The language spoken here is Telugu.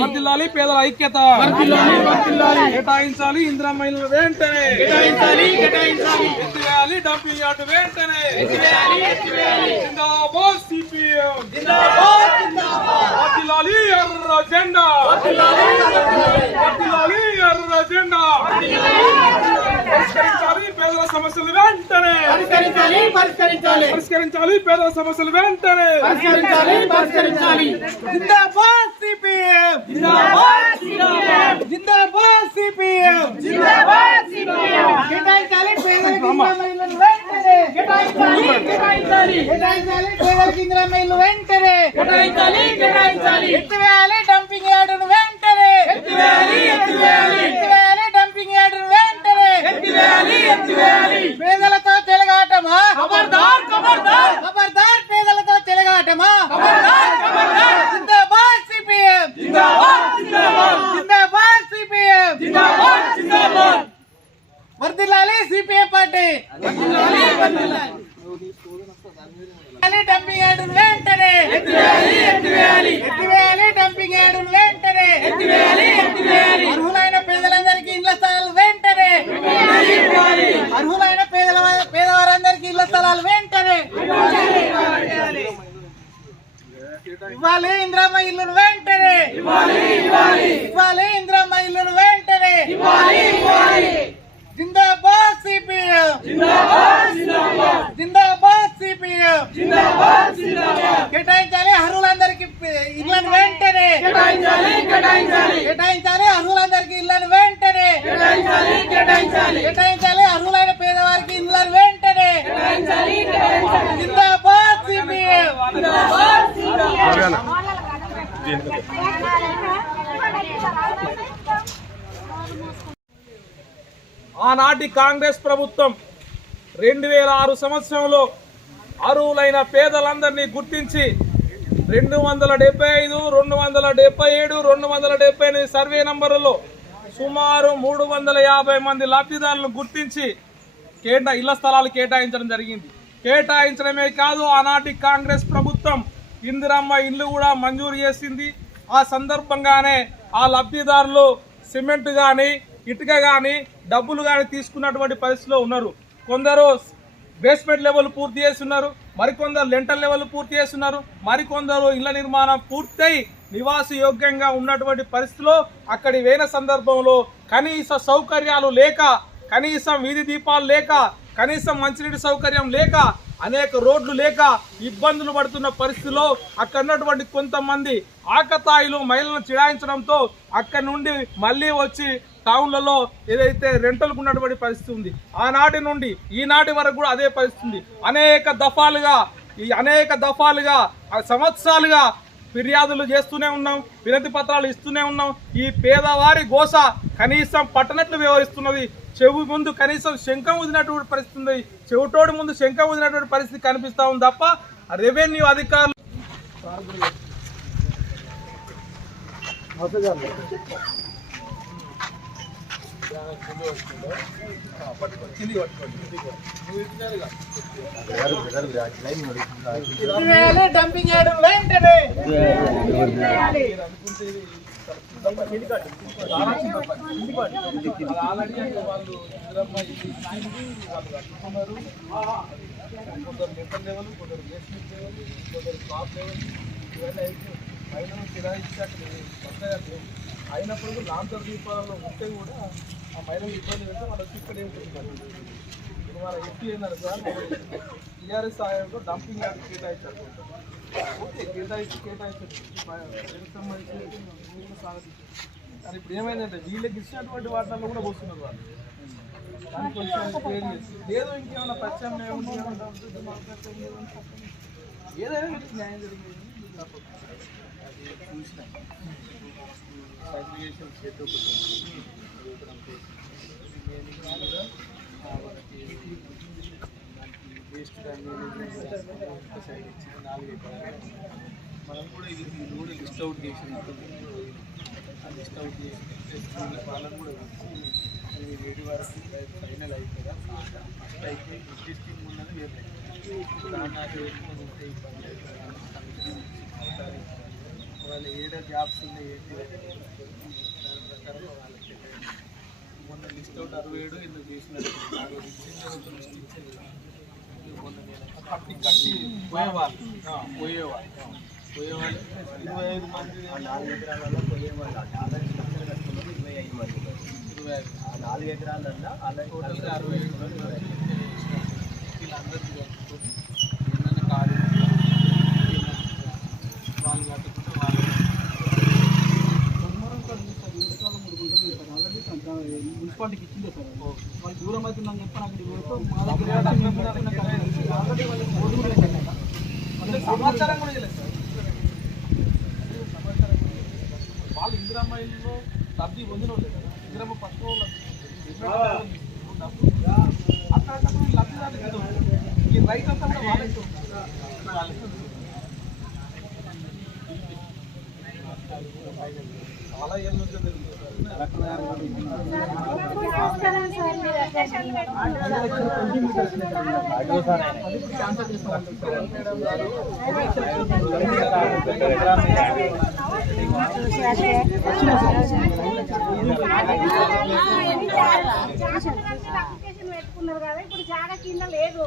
వర్ధిల్లాలి పేదల ఐక్యత, కేటాయించాలి ఇందిరమ్మ ఇల్లు వెంటనే, ఎత్తివేయాలి డంపింగ్ యార్డు వెంటనే, జిందాబాద్ సిపిఎం, వర్ధిల్లాలి ఎర్ర జెండా, వర్ధిల్లాలి ఎర్ర జెండా, పరిష్కరించాలి పేదల సమస్యలు వెంటనే, పరిష్కరించాలి పేదల సమస్యలు వెంటనే, జిందాబాద్ సిపిఎం, జిందాబాద్ సిపిఎం, కేటాయించాలి పేదలకు ఇందిరమ్మ వెంటనే, కేటాయించాలి పేదలకు ఇందిరమ్మ ఇల్లు వెంటనే, ఎత్తివేయాలి డంపింగ్ యార్డును వెంటనే, ఎత్తివేయాలి డంపింగ్ యార్డును వెంటనే, పేదలతో చెలగాటమా, ఖబర్దార్ ఖబర్దార్ ఖబర్దార్, పేదలతో చెలగాటమా, జిందాబాద్ సిపిఎం, జిందాబాద్ సిపిఎం, వర్ధిల్లాలి సిపిఎం పార్టీ, డంపింగ్ యార్డును వెంటనే, ఎత్తివేయాలి డంపింగ్ యార్డును వెంటనే, అర్హులైన పేదలందరికీ ఇళ్ల స్థలాలు వెంటనే, అర్హులైన పేదవారందరికీ ఇళ్ల స్థలాలు వెంటనే ఇవ్వాలి, ఇందిరమ్మ ఇల్లును వెంటనే ఇవ్వాలి, ఇందిరమ్మ ఇల్లును వెంటనే, జిందాబాద్ సిపిఎం, జిందాబాద్ సిపిఎం, కేటాయించాలి అర్హులందరికీ ఇళ్లను వెంటనే, కేటాయించాలి అర్హులందరికీ ఇళ్లను వెంటనే, కేటాయించాలి అర్హులైన పేదవారికి ఇళ్లను వెంటనే, జిందాబాద్ సిపిఎం. ఆనాటి కాంగ్రెస్ ప్రభుత్వం 2006 సంవత్సరంలో అర్హులైన పేదలందరినీ గుర్తించి 275, 277, 278 సర్వే నంబర్లలో సుమారు 350 మంది లబ్ధిదారులను గుర్తించి ఇళ్ల స్థలాలు కేటాయించడం జరిగింది. కేటాయించడమే కాదు, ఆనాటి కాంగ్రెస్ ప్రభుత్వం ఇందిరమ్మ ఇల్లు కూడా మంజూరు చేసింది. ఆ సందర్భంగానే ఆ లబ్ధిదారులు సిమెంట్ కానీ ఇటుక కానీ డబ్బులు కానీ తీసుకున్నటువంటి పరిస్థితిలో ఉన్నారు. కొందరు బేస్మెంట్ లెవెల్ పూర్తి చేస్తున్నారు, మరికొందరు లెంటల్ లెవెల్ పూర్తి చేస్తున్నారు, మరికొందరు ఇళ్ల నిర్మాణం పూర్తయి నివాస యోగ్యంగా ఉన్నటువంటి పరిస్థితిలో అక్కడి వేన సందర్భంలో కనీస సౌకర్యాలు లేక, కనీసం వీధి దీపాలు లేక, కనీసం మంచినీటి సౌకర్యం లేక, అనేక రోడ్లు లేక ఇబ్బందులు పడుతున్న పరిస్థితిలో అక్కడ ఉన్నటువంటి కొంతమంది ఆకతాయిలు మహిళలను చిడాయించడంతో అక్కడి నుండి మళ్ళీ వచ్చి టౌన్లలో ఏదైతే రెంటల్కు ఉన్నటువంటి పరిస్థితి ఉంది. ఆనాటి నుండి ఈనాటి వరకు కూడా అదే పరిస్థితి ఉంది. అనేక దఫాలుగా సంవత్సరాలుగా ఫిర్యాదులు చేస్తూనే ఉన్నాం, వినతి పత్రాలు ఇస్తూనే ఉన్నాం. ఈ పేదవారి గోస కనీసం పట్టనట్లు వ్యవహరిస్తున్నది. చెవి ముందు కనీసం శంఖం ఊదినటువంటి పరిస్థితి ఉంది, చెవిటోడి ముందు శంఖం ఊదినటువంటి పరిస్థితి కనిపిస్తా ఉంది తప్ప రెవెన్యూ అధికారులు డంపింగ్ యార్డు వెంటనే, కొందరు మెంటల్ లెవెల్, కొందరు బేస్మెంట్ లెవెల్, కొందరు టాప్ లెవెల్ ఇవన్నీ అయితే మహిళలను కిరాయించాక అయినప్పుడు లాంతర్ దీపాలలో ఉంటే కూడా ఆ మహిళలు ఇబ్బంది పెడితే వాళ్ళు వచ్చి ఇక్కడ ఏముంటుంది. ఇప్పుడు వాళ్ళ ఎఫ్టీ అయినారు సార్, టీఆర్ఎస్ సహాయంతో డంపింగ్ యార్డ్ కేటాయించారు. ఓకే, కేటాయించారు సాగతి. కానీ ఇప్పుడు ఏమైందంటే వీళ్ళకి ఇచ్చినటువంటి వాటిల్లో కూడా పోస్తున్నారు వాళ్ళు. దానికి కొంచెం క్లియర్ చేసి ఏదో ఇంకేమైనా ప్రత్యామ్నాయం ఏదైనా మీకు న్యాయం జరిగింది అది చూసిన సర్టిఫికేషన్ చేతి వాళ్ళకి వేస్ట్ సైడ్ ఇచ్చింది 4 ఎకరాలు. మనం కూడా ఇది కూడా లిస్ట్ అవుట్ చేసినట్టు ఆ లిస్ట్ అవుట్ చేసి వాళ్ళని కూడా వచ్చి వేడి వరకు ఫైనల్ అవుతుందా ఫస్ట్ అయితే ఎగ్జిస్టింగ్ ఉన్నది వేరే దాన్ని వేసుకొని ఉంటే ఇబ్బంది అవుతుంది వాళ్ళు ఏదో జాబ్స్ ఉన్నాయి ఏంటి దాని ప్రకారం వాళ్ళకి మొన్న లిస్ట్ అవుట్ 67 ఎందుకు చేసినట్టు లిస్ట్ ఇచ్చేది మొన్న నేను కట్టి పోయేవాళ్ళు 25 మంది 4 ఎకరాలలో పోయేవాళ్ళు 25 మంది 4 ఎకరాలల్లో టోటల్గా 65 మంది వీళ్ళందరికీ కలుపుకొని ఏమన్నా కాదు వాళ్ళు కట్టుకుంటే వాళ్ళు మున్సిపాలిటీకి ఇచ్చిందే సార్ వాళ్ళు దూరం అవుతుందని చెప్పి నాకు సమాచారం కూడా చేయలేదు సార్ వాళ్ళు ఇందిరామ్మాయిల్లో లబ్ధి పొందిన వాళ్ళు కదా ఇందిరమ్మ ఫస్ట్ వాళ్ళు అట్లాంటప్పుడు లబ్ధిదారులు ఈ రైతు అంతా కూడా వాళ్ళకి చాలా ఏళ్ళ నుంచి పెట్టుకున్నారు కదా ఇప్పుడు జాగా కింద లేదు